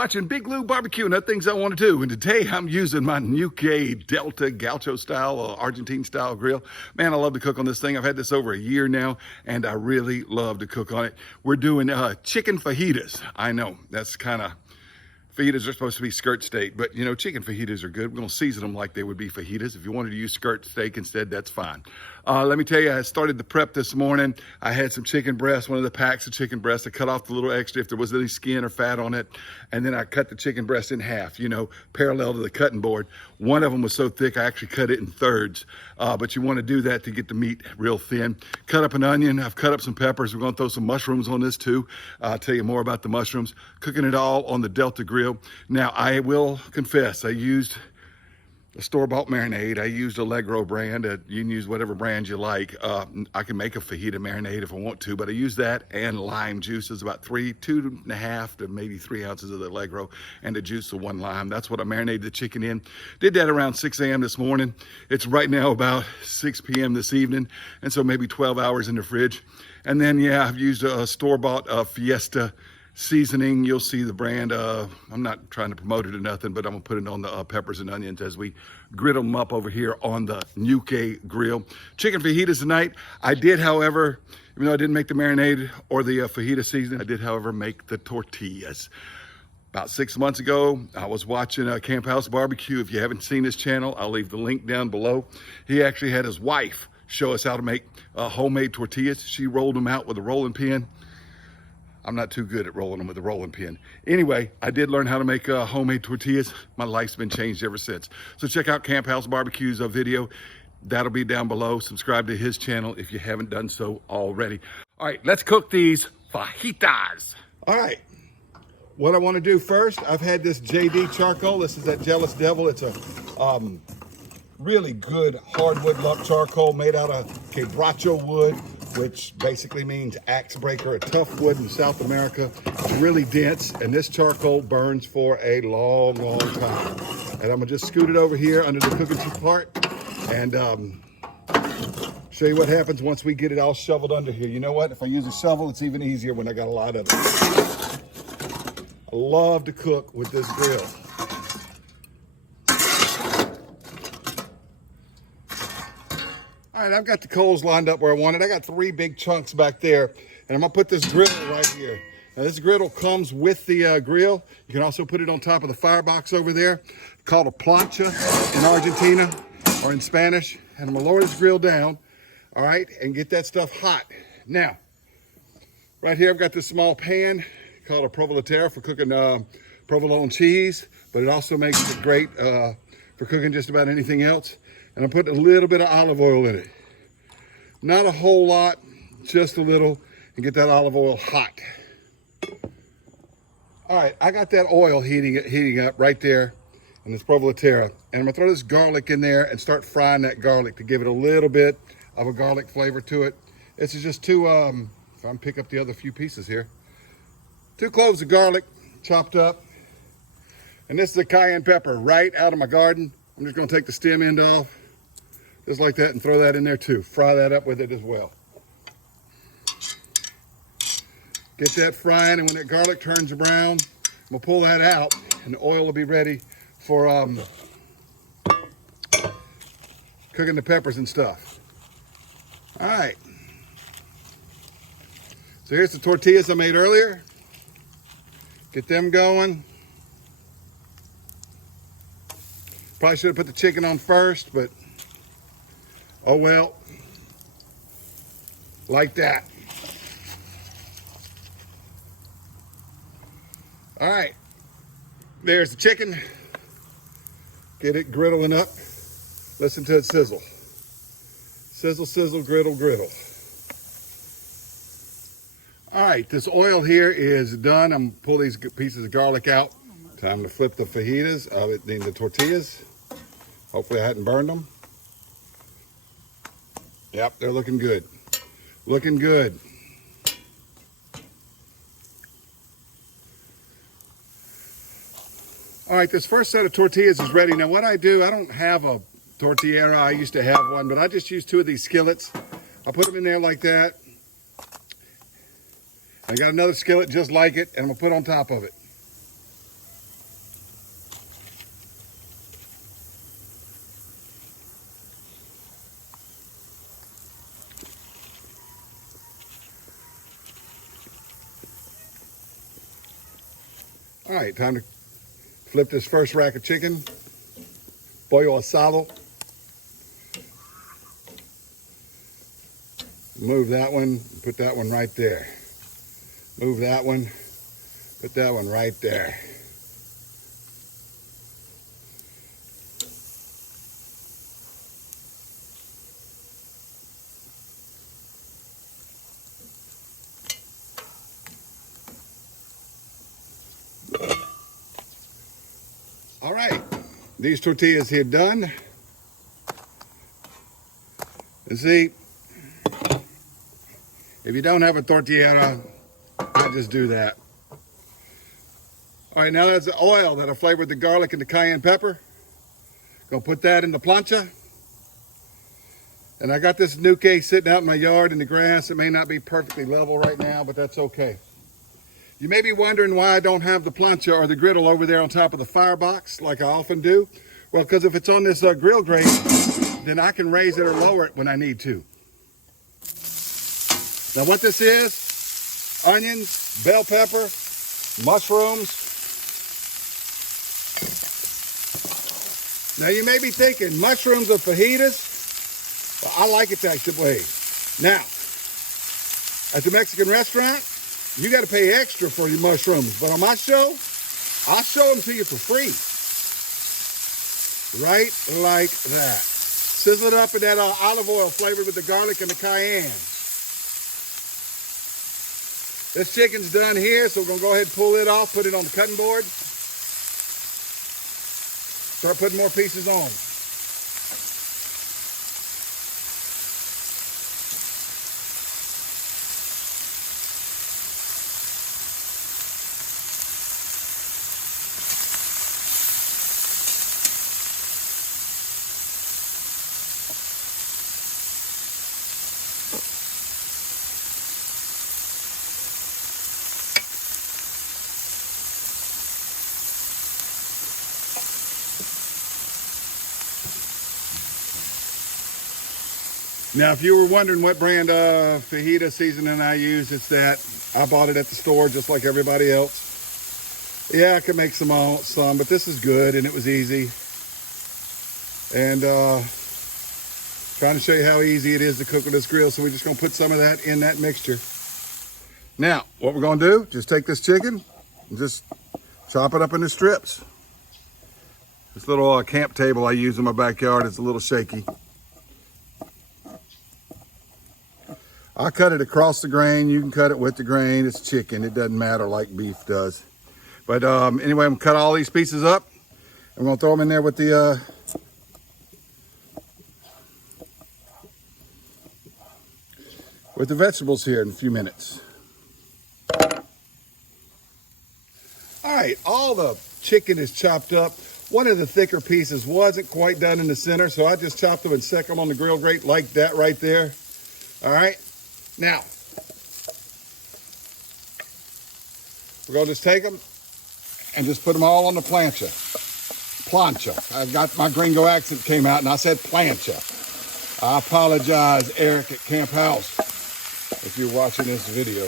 watching Big Lou Barbecue and other things I want to do. And today I'm using my Ñuke Delta Gaucho style, Argentine style grill. Man, I love to cook on this thing. I've had this over a year now, and I really love to cook on it. We're doing chicken fajitas. I know, that's kind of... Fajitas are supposed to be skirt steak, but you know, chicken fajitas are good. We're gonna season them like they would be fajitas. If you wanted to use skirt steak instead, that's fine. Let me tell you, I started the prep this morning. I had some chicken breast, one of the packs of chicken breast. I cut off the little extra if there was any skin or fat on it. And then I cut the chicken breast in half, you know, parallel to the cutting board. One of them was so thick, I actually cut it in thirds. But you wanna do that to get the meat real thin. Cut up an onion, I've cut up some peppers. We're gonna throw some mushrooms on this too. I'll tell you more about the mushrooms. Cooking it all on the Delta Grill. Now, I will confess, I used a store-bought marinade. I used Alegro brand. You can use whatever brand you like. I can make a fajita marinade if I want to, but I use that and lime juice. Is about 2.5 to maybe 3 ounces of the Alegro and the juice of 1 lime. That's what I marinated the chicken in. Did that around 6 a.m. this morning. It's right now about 6 p.m. this evening, and so maybe 12 hours in the fridge. And then, yeah, I've used a store-bought Fiesta seasoning. You'll see the brand. I'm not trying to promote it or nothing, but I'm gonna put it on the peppers and onions as we griddle them up over here on the Ñuke grill. Chicken fajitas tonight. I did, however, even though I didn't make the marinade or the fajita seasoning, I did, however, make the tortillas. About 6 months ago, I was watching Camp House Barbecue. If you haven't seen his channel, I'll leave the link down below. He actually had his wife show us how to make homemade tortillas. She rolled them out with a rolling pin. I'm not too good at rolling them with a rolling pin. Anyway, I did learn how to make homemade tortillas. My life's been changed ever since. So check out Camp House Barbecue's video. That'll be down below. Subscribe to his channel if you haven't done so already. All right, let's cook these fajitas. All right, what I want to do first, I've had this JD charcoal. This is that Jealous Devil. It's a really good hardwood lump charcoal made out of quebracho wood, which basically means axe breaker, a tough wood in South America. It's really dense, and this charcoal burns for a long, long time. And I'm gonna just scoot it over here under the cooking sheet part and show you what happens once we get it all shoveled under here. You know what? If I use a shovel, it's even easier when I got a lot of it. I love to cook with this grill. All right, I've got the coals lined up where I want it. I got 3 big chunks back there, and I'm gonna put this griddle right here. Now this griddle comes with the grill. You can also put it on top of the firebox over there, called a plancha in Argentina or in Spanish. And I'm gonna lower this grill down, all right, and get that stuff hot. Now, right here I've got this small pan called a provolone for cooking provolone cheese, but it also makes it great for cooking just about anything else. And I'm putting a little bit of olive oil in it. Not a whole lot, just a little, and get that olive oil hot. All right, I got that oil heating up right there in this provolone, and I'm gonna throw this garlic in there and start frying that garlic to give it a little bit of a garlic flavor to it. This is just 2, if I'm pick up the other few pieces here, 2 cloves of garlic chopped up. And this is a cayenne pepper right out of my garden. I'm just gonna take the stem end off, just like that, and throw that in there too. Fry that up with it as well. Get that frying, and when that garlic turns brown, I'm gonna pull that out, and the oil will be ready for cooking the peppers and stuff. All right. So here's the tortillas I made earlier. Get them going. Probably should have put the chicken on first, but oh well, like that. All right, there's the chicken. Get it griddling up. Listen to it sizzle. Sizzle, sizzle, griddle, griddle. All right, this oil here is done. I'm gonna pull these pieces of garlic out. Time to flip the fajitas, the tortillas. Hopefully I hadn't burned them. Yep, they're looking good. Looking good. All right, this first set of tortillas is ready. Now what I do, I don't have a tortillera. I used to have one, but I just use 2 of these skillets. I put them in there like that. I got another skillet just like it, and I'm gonna put on top of it. All right, time to flip this first rack of chicken. Pollo asado. Move that one, put that one right there. Move that one, put that one right there. All right, these tortillas here done. And see, if you don't have a tortilla, I just do that. All right, now that's the oil that I flavored the garlic and the cayenne pepper. Gonna put that in the plancha. And I got this Nuke sitting out in my yard in the grass. It may not be perfectly level right now, but that's okay. You may be wondering why I don't have the plancha or the griddle over there on top of the firebox like I often do. Well, because if it's on this grill grate, then I can raise it or lower it when I need to. Now what this is, onions, bell pepper, mushrooms. Now you may be thinking, mushrooms are fajitas? Well, I like it that way. Now, at the Mexican restaurant, you got to pay extra for your mushrooms. But on my show, I'll show them to you for free. Right like that. Sizzle it up in that olive oil flavored with the garlic and the cayenne. This chicken's done here, so we're going to go ahead and pull it off, put it on the cutting board. Start putting more pieces on. Now, if you were wondering what brand of fajita seasoning I use, it's that. I bought it at the store just like everybody else. Yeah, I could make some, but this is good and it was easy. And trying to show you how easy it is to cook with this grill. So we're just gonna put some of that in that mixture. Now, what we're gonna do, just take this chicken and just chop it up into strips. This little camp table I use in my backyard is a little shaky. I cut it across the grain. You can cut it with the grain. It's chicken. It doesn't matter like beef does. But anyway, I'm gonna cut all these pieces up. I'm gonna throw them in there with the vegetables here in a few minutes. All right, all the chicken is chopped up. One of the thicker pieces wasn't quite done in the center, so I just chopped them and stuck them on the grill grate like that right there. All right. Now, we're going to just take them and just put them all on the plancha. Plancha. I got my gringo accent came out and I said plancha. I apologize, Eric at Camp House, if you're watching this video.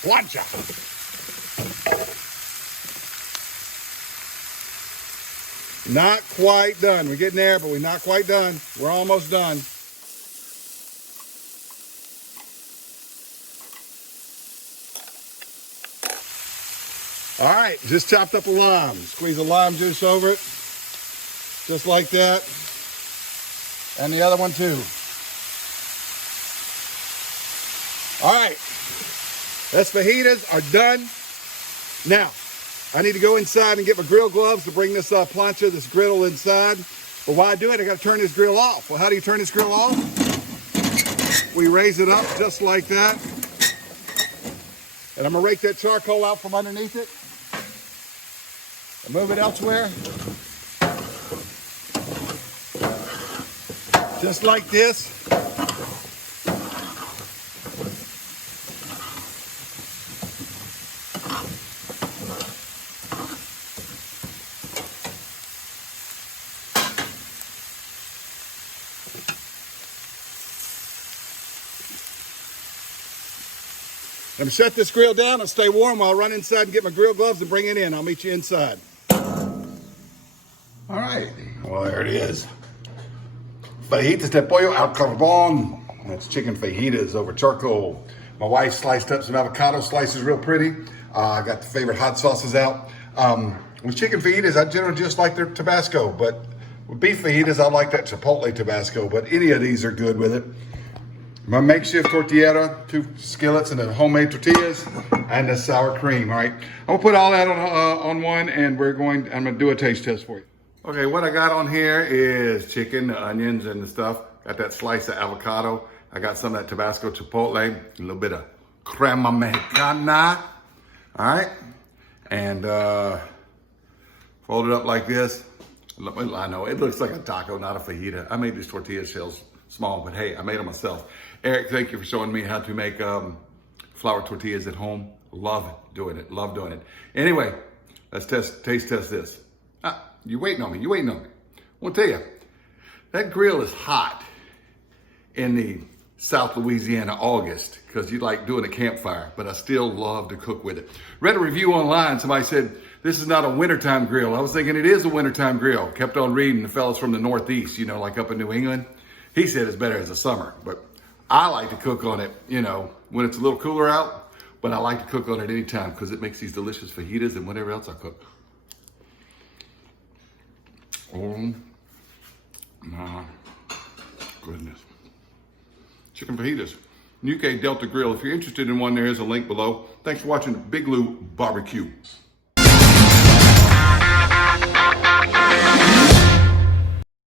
Plancha. Not quite done. We're getting there, but we're not quite done. We're almost done. All right, just chopped up a lime. Squeeze the lime juice over it, just like that. And the other one too. All right, those fajitas are done. Now, I need to go inside and get my grill gloves to bring this plancha, this griddle inside. But while I do it, I gotta turn this grill off. Well, how do you turn this grill off? We raise it up just like that. And I'm gonna rake that charcoal out from underneath it. And move it elsewhere. Just like this. Let me set this grill down and stay warm while I run inside and get my grill gloves and bring it in. I'll meet you inside. All right, well, there it is. Fajitas de pollo al carbón. That's chicken fajitas over charcoal. My wife sliced up some avocado slices real pretty. I got the favorite hot sauces out. With chicken fajitas, I generally just like their Tabasco, but with beef fajitas, I like that Chipotle Tabasco, but any of these are good with it. My makeshift tortilla, 2 skillets and the homemade tortillas, and the sour cream, all right? I'll put all that on one, and I'm gonna do a taste test for you. Okay, what I got on here is chicken, the onions, and the stuff. Got that slice of avocado. I got some of that Tabasco Chipotle, a little bit of crema mexicana, all right? And fold it up like this. I know, it looks like a taco, not a fajita. I made these tortilla shells small, but hey, I made them myself. Eric, thank you for showing me how to make flour tortillas at home. Love doing it, love doing it. Anyway, let's taste test this. You waiting on me, I want to tell you, that grill is hot in the South Louisiana August because you like doing a campfire, but I still love to cook with it. Read a review online, somebody said, this is not a wintertime grill. I was thinking it is a wintertime grill. Kept on reading the fellas from the Northeast, like up in New England. He said it's better as a summer, but I like to cook on it, when it's a little cooler out, but I like to cook on it anytime because it makes these delicious fajitas and whatever else I cook. Oh my goodness. Chicken fajitas. Ñuke Delta Grill. If you're interested in one, there is a link below. Thanks for watching Big Lou Barbecue.